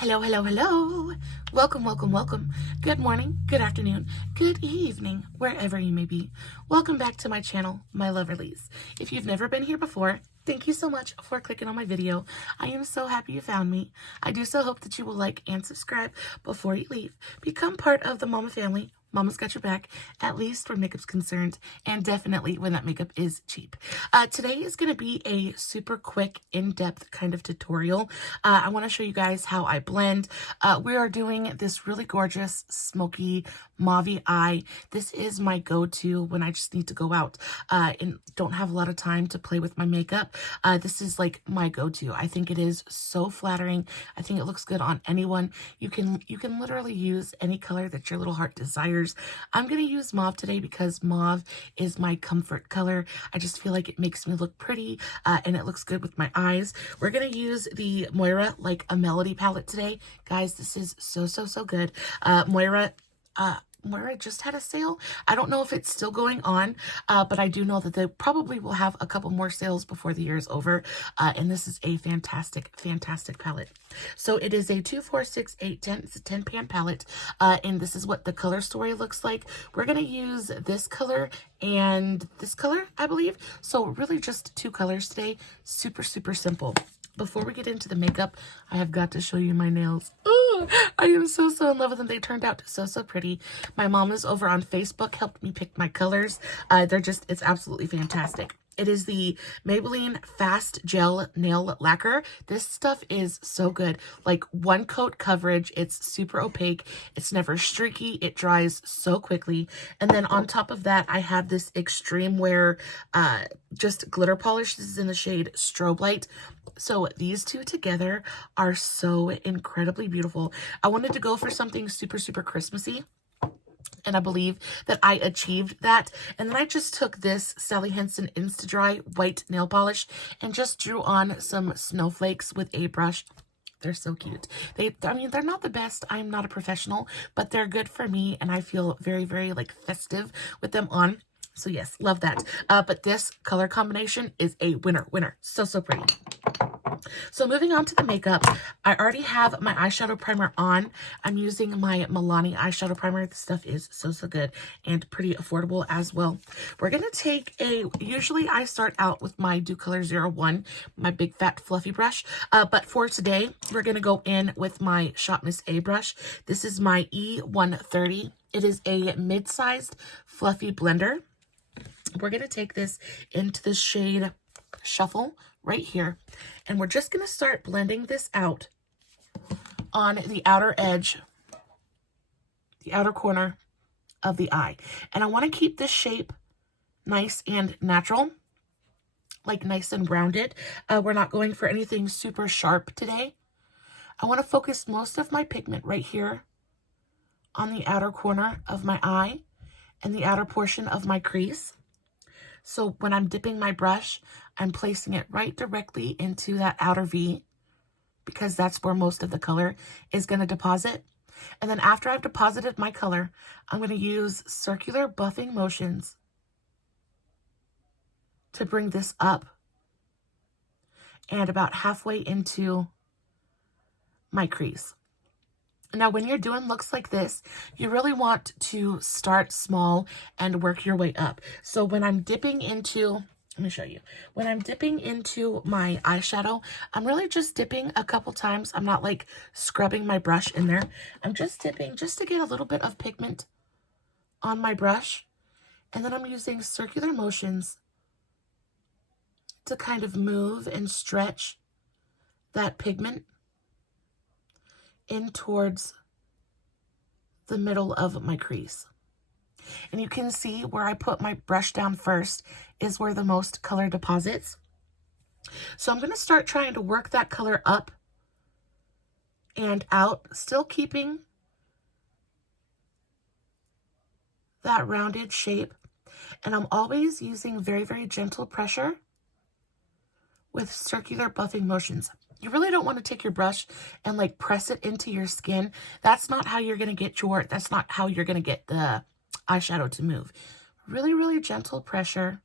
Hello, hello, hello. Welcome, welcome, welcome. Good morning, good afternoon, good evening, wherever you may be. Welcome back to my channel, My Loverlies. If you've never been here before, thank you so much for clicking on my video. I am so happy you found me. I do so hope that you will like and subscribe before you leave. Become part of the Mama family. Mama's got your back, at least where makeup's concerned, and definitely when that makeup is cheap. Today is going to be a super quick, in-depth kind of tutorial. I want to show you guys how I blend. We are doing this really gorgeous, smoky, mauve eye. This is my go-to when I just need to go out and don't have a lot of time to play with my makeup. This is like my go-to. I think it is so flattering. I think it looks good on anyone. You can literally use any color that your little heart desires. I'm going to use mauve today because mauve is my comfort color. I just feel like it makes me look pretty and it looks good with my eyes. We're going to use the Moira like a melody palette today. Guys, this is so good. Moira just had a sale. I don't know if it's still going on, but I do know that they probably will have a couple more sales before the year is over. And this is a fantastic palette. So it is a 2, 4, 6, 8, 10. It's a 10 pan palette. And this is what the color story looks like. We're going to use this color and this color, I believe. So really just 2 colors today. Super simple. Before we get into the makeup, I have got to show you my nails. Oh, I am so in love with them. They turned out so pretty. My mom is over on Facebook, helped me pick my colors. It's absolutely fantastic. It is the Maybeline Fast Gel Nail Lacquer. This stuff is so good. Like 1 coat coverage. It's super opaque. It's never streaky. It dries so quickly. And then on top of that, I have this Extreme Wear just glitter polish. This is in the shade Strobe Light. So these two together are so incredibly beautiful. I wanted to go for something super Christmassy. And I believe that I achieved that. And then I just took this Sally Hansen Insta-Dry white nail polish and just drew on some snowflakes with a brush. They're so cute. I mean, they're not the best. I'm not a professional, but they're good for me. And I feel very like festive with them on. So yes, love that. But this color combination is a winner. So pretty. So moving on to the makeup, I already have my eyeshadow primer on. I'm using my Milani eyeshadow primer. This stuff is so good and pretty affordable as well. We're going to take usually I start out with my Dew Color 01, my big fat fluffy brush. But for today, we're going to go in with my Shop Miss A brush. This is my E130. It is a mid-sized fluffy blender. We're going to take this into the shade Shuffle right here, and we're just going to start blending this out on the outer edge, the outer corner of the eye. And I want to keep this shape nice and natural, like nice and rounded. We're not going for anything super sharp today. I want to focus most of my pigment right here on the outer corner of my eye and the outer portion of my crease. So when I'm dipping my brush, I'm placing it right directly into that outer V because that's where most of the color is going to deposit. And then after I've deposited my color, I'm going to use circular buffing motions to bring this up and about halfway into my crease. Now, when you're doing looks like this, you really want to start small and work your way up. So when I'm dipping into, let me show you. When I'm dipping into my eyeshadow, I'm really just dipping a couple times. I'm not like scrubbing my brush in there. I'm just dipping just to get a little bit of pigment on my brush. And then I'm using circular motions to kind of move and stretch that pigment in towards the middle of my crease. And you can see where I put my brush down first is where the most color deposits. So I'm going to start trying to work that color up and out, still keeping that rounded shape. And I'm always using very gentle pressure with circular buffing motions. You really don't want to take your brush and like press it into your skin. That's not how you're going to get the eyeshadow to move. Really gentle pressure.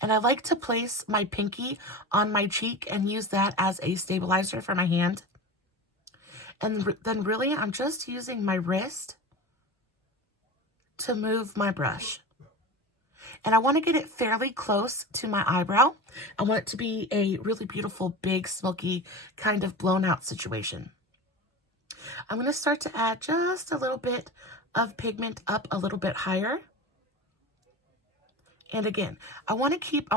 And I like to place my pinky on my cheek and use that as a stabilizer for my hand. And then really I'm just using my wrist to move my brush. And I want to get it fairly close to my eyebrow. I want it to be a really beautiful, big, smoky, kind of blown out situation. I'm going to start to add just a little bit of pigment up a little bit higher. And again, I want to keep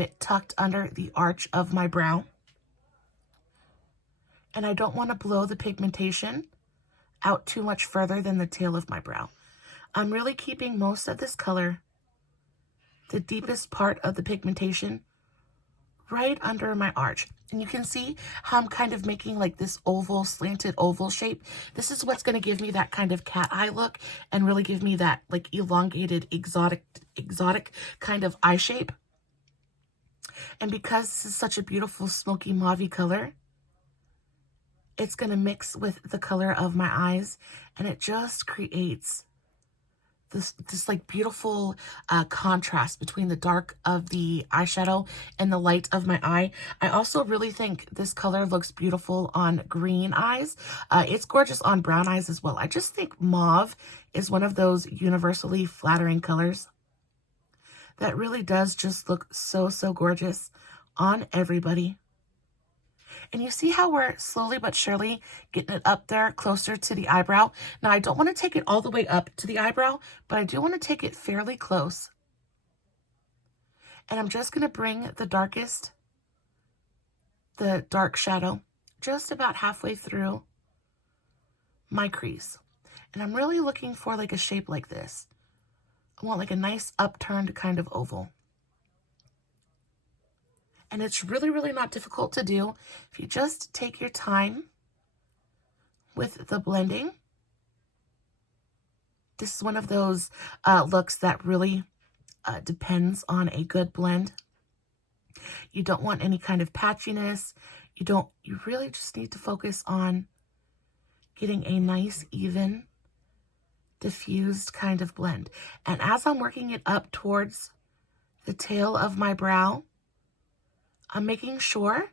it tucked under the arch of my brow. And I don't want to blow the pigmentation out too much further than the tail of my brow. I'm really keeping most of this color, the deepest part of the pigmentation, right under my arch. And you can see how I'm kind of making like this oval, slanted oval shape. This is what's going to give me that kind of cat eye look and really give me that like elongated, exotic kind of eye shape. And because this is such a beautiful smoky mauve color, it's going to mix with the color of my eyes, and it just creates this like beautiful contrast between the dark of the eyeshadow and the light of my eye. I also really think this color looks beautiful on green eyes. It's gorgeous on brown eyes as well. I just think mauve is one of those universally flattering colors that really does just look so, so gorgeous on everybody. And you see how we're slowly but surely getting it up there closer to the eyebrow. Now, I don't want to take it all the way up to the eyebrow, but I do want to take it fairly close. And I'm just going to bring the dark shadow, just about halfway through my crease. And I'm really looking for like a shape like this. I want like a nice upturned kind of oval. And it's really, really not difficult to do if you just take your time with the blending. This is one of those looks that really depends on a good blend. You don't want any kind of patchiness. You really just need to focus on getting a nice, even, diffused kind of blend. And as I'm working it up towards the tail of my brow, I'm making sure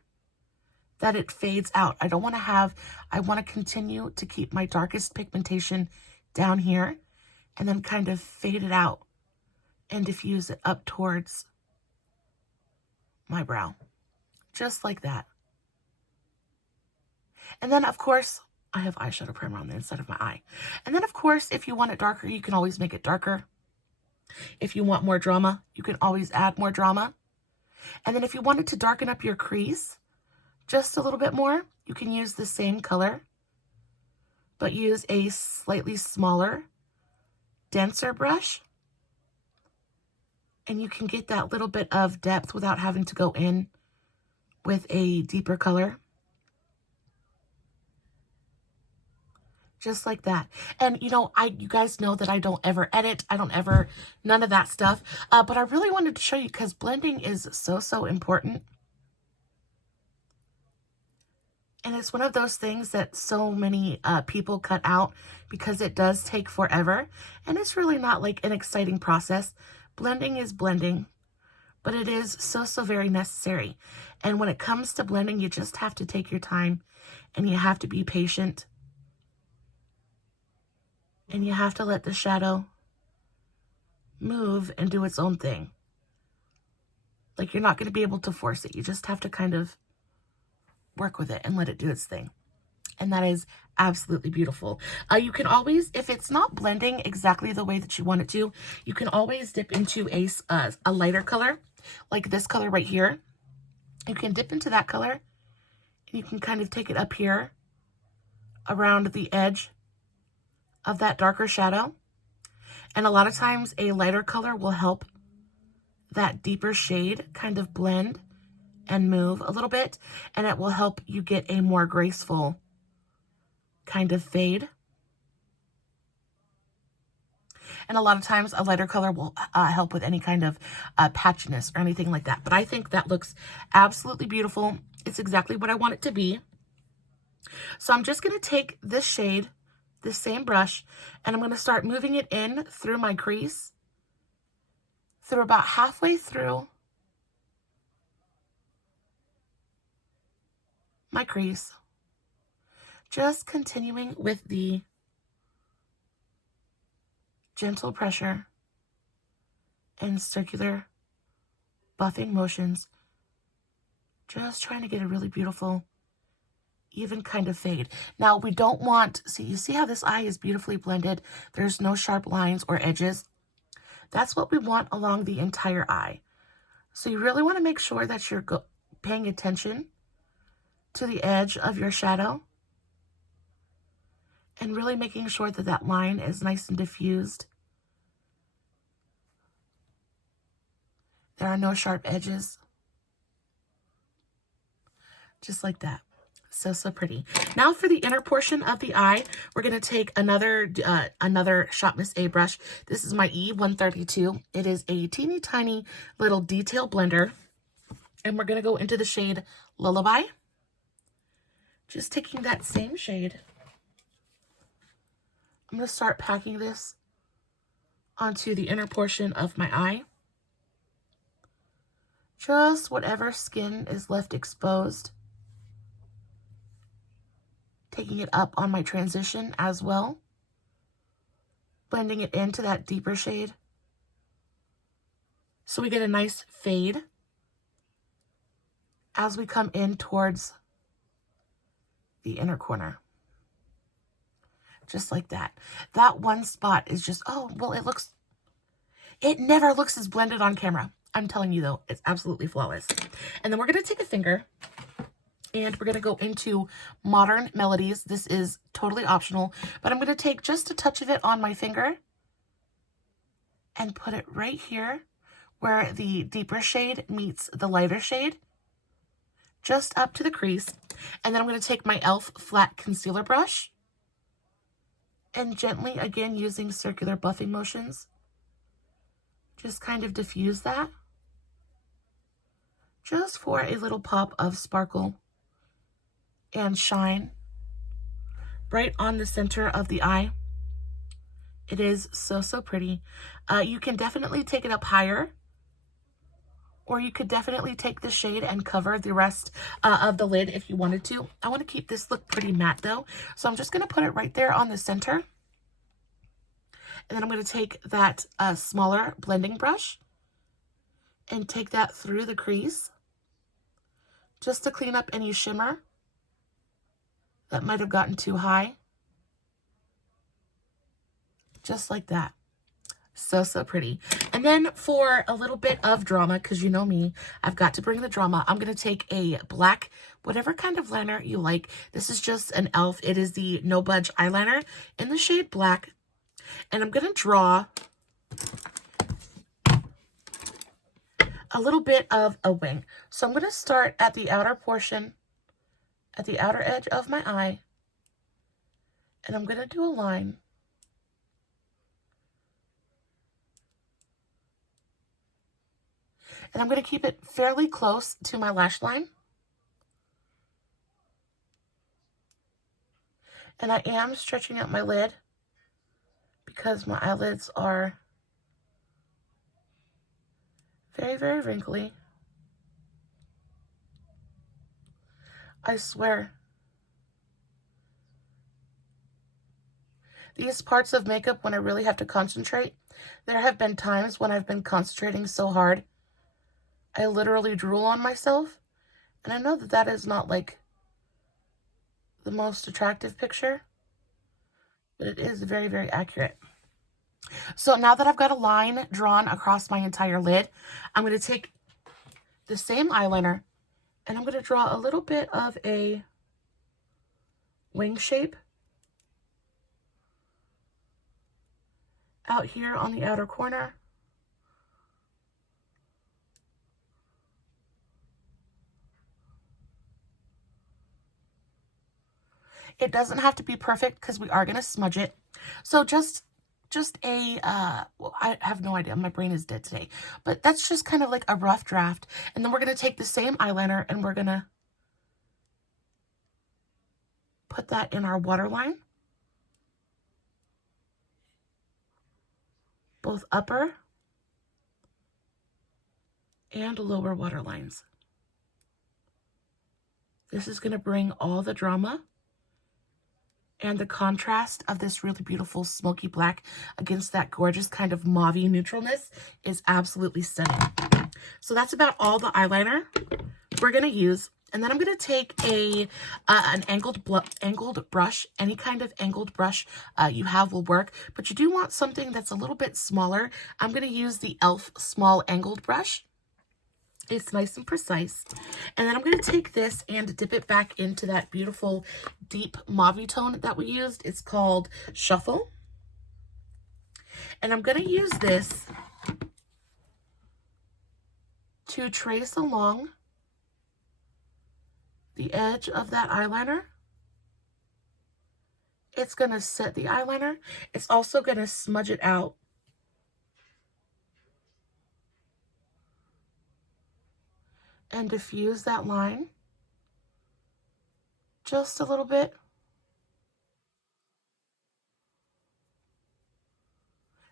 that it fades out. I want to continue to keep my darkest pigmentation down here and then kind of fade it out and diffuse it up towards my brow. Just like that. And then, of course, I have eyeshadow primer on the inside of my eye. And then, of course, if you want it darker, you can always make it darker. If you want more drama, you can always add more drama. And then if you wanted to darken up your crease just a little bit more, you can use the same color, but use a slightly smaller, denser brush. And you can get that little bit of depth without having to go in with a deeper color. Just like that. And, you know, you guys know that I don't ever edit. None of that stuff. But I really wanted to show you because blending is so, so important. And it's one of those things that so many people cut out because it does take forever. And it's really not like an exciting process. Blending is blending, but it is so, so very necessary. And when it comes to blending, you just have to take your time and you have to be patient. And you have to let the shadow move and do its own thing. Like, you're not going to be able to force it. You just have to kind of work with it and let it do its thing. And that is absolutely beautiful. You can always, if it's not blending exactly the way that you want it to, you can always dip into a lighter color, like this color right here. You can dip into that color, and you can kind of take it up here around the edge of that darker shadow. And a lot of times a lighter color will help that deeper shade kind of blend and move a little bit, and it will help you get a more graceful kind of fade. And a lot of times a lighter color will help with any kind of patchiness or anything like that. But I think that looks absolutely beautiful. It's exactly what I want it to be. So I'm just going to take this shade, this same brush, and I'm going to start moving it in through my crease, through about halfway through my crease. Just continuing with the gentle pressure and circular buffing motions. Just trying to get a really beautiful, even kind of fade. Now, we don't want, see, you see how this eye is beautifully blended? There's no sharp lines or edges. That's what we want along the entire eye. So you really want to make sure that you're paying attention to the edge of your shadow and really making sure that that line is nice and diffused. There are no sharp edges. Just like that. So, so pretty. Now for the inner portion of the eye, we're going to take another Shop Miss A brush. This is my E132. It is a teeny tiny little detail blender. And we're going to go into the shade Lullaby. Just taking that same shade. I'm going to start packing this onto the inner portion of my eye. Just whatever skin is left exposed. Taking it up on my transition as well. Blending it into that deeper shade. So we get a nice fade as we come in towards the inner corner. Just like that. That one spot is just, oh, well, it never looks as blended on camera. I'm telling you though, it's absolutely flawless. And then we're going to take a finger and we're going to go into Modern Melodies. This is totally optional, but I'm going to take just a touch of it on my finger and put it right here where the deeper shade meets the lighter shade, just up to the crease. And then I'm going to take my e.l.f. flat concealer brush and gently, again, using circular buffing motions, just kind of diffuse that, just for a little pop of sparkle and shine right on the center of the eye. It is so, so pretty. You can definitely take it up higher, or you could definitely take the shade and cover the rest of the lid if you wanted to. I want to keep this look pretty matte though, so I'm just going to put it right there on the center. And then I'm going to take that smaller blending brush and take that through the crease just to clean up any shimmer that might have gotten too high. Just like that. So, so pretty. And then for a little bit of drama, because you know me, I've got to bring the drama, I'm going to take a black, whatever kind of liner you like. This is just an e.l.f. It is the No Budge eyeliner in the shade black. And I'm going to draw a little bit of a wing. So I'm going to start at the outer portion, at the outer edge of my eye. And I'm going to do a line. And I'm going to keep it fairly close to my lash line. And I am stretching out my lid because my eyelids are very, very wrinkly. I swear. These parts of makeup, when I really have to concentrate, there have been times when I've been concentrating so hard, I literally drool on myself. And I know that that is not like the most attractive picture, but it is very, very accurate. So now that I've got a line drawn across my entire lid, I'm going to take the same eyeliner and I'm going to draw a little bit of a wing shape out here on the outer corner. It doesn't have to be perfect because we are going to smudge it. So just a, well, I have no idea. My brain is dead today. But that's just kind of like a rough draft. And then we're going to take the same eyeliner and we're going to put that in our waterline. Both upper and lower waterlines. This is going to bring all the drama And the contrast of this really beautiful smoky black against that gorgeous kind of mauve neutralness is absolutely stunning. So that's about all the eyeliner we're going to use. And then I'm going to take an angled brush. Any kind of angled brush you have will work, but you do want something that's a little bit smaller. I'm going to use the e.l.f. small angled brush. It's nice and precise. And then I'm going to take this and dip it back into that beautiful deep mauve tone that we used. It's called Shuffle. And I'm going to use this to trace along the edge of that eyeliner. It's going to set the eyeliner. It's also going to smudge it out. And diffuse that line just a little bit.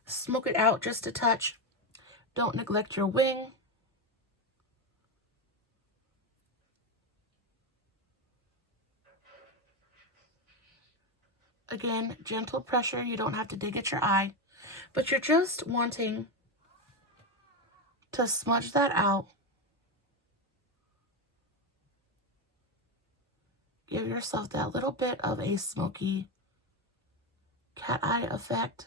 Smoke it out just a touch. Don't neglect your wing. Again, gentle pressure. You don't have to dig at your eye, but you're just wanting to smudge that out. Give yourself that little bit of a smoky cat eye effect.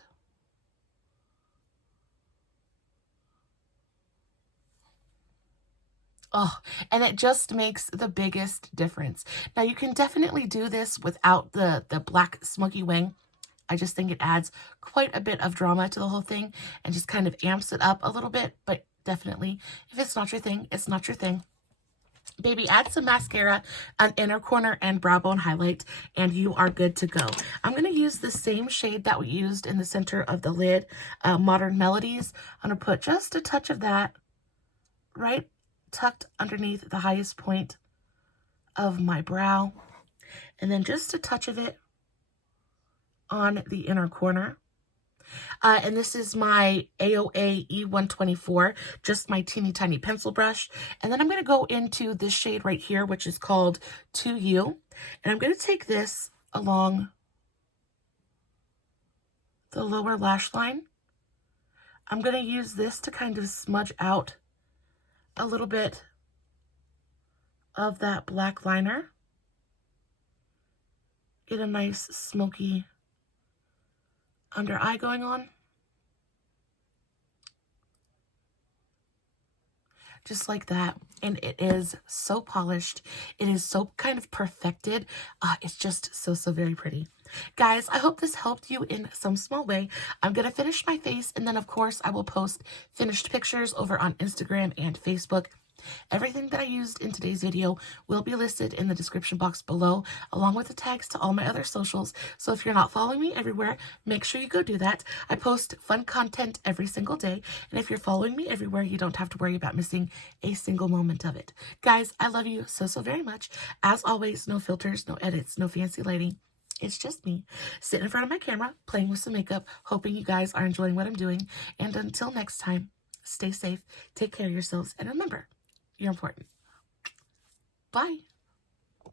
Oh, and it just makes the biggest difference. Now, you can definitely do this without the black smoky wing. I just think it adds quite a bit of drama to the whole thing and just kind of amps it up a little bit. But definitely, if it's not your thing, it's not your thing. Baby, add some mascara, an inner corner, and brow bone highlight, and you are good to go. I'm going to use the same shade that we used in the center of the lid, Modern Melodies. I'm going to put just a touch of that right tucked underneath the highest point of my brow, and then just a touch of it on the inner corner. And this is my AOA E124, just my teeny tiny pencil brush. And then I'm going to go into this shade right here, which is called To You. And I'm going to take this along the lower lash line. I'm going to use this to kind of smudge out a little bit of that black liner. Get a nice smoky under eye going on. Just like that. And it is so polished. It is so kind of perfected. It's just so very pretty. Guys, I hope this helped you in some small way. I'm going to finish my face, and then of course I will post finished pictures over on Instagram and Facebook. Everything that I used in today's video will be listed in the description box below, along with the tags to all my other socials. So if you're not following me everywhere, make sure you go do that. I post fun content every single day, and if you're following me everywhere, you don't have to worry about missing a single moment of it. Guys, I love you so very much. As always, no filters, no edits, no fancy lighting. It's just me sitting in front of my camera, playing with some makeup, hoping you guys are enjoying what I'm doing. And until next time, stay safe, take care of yourselves, and remember, you're important. Bye.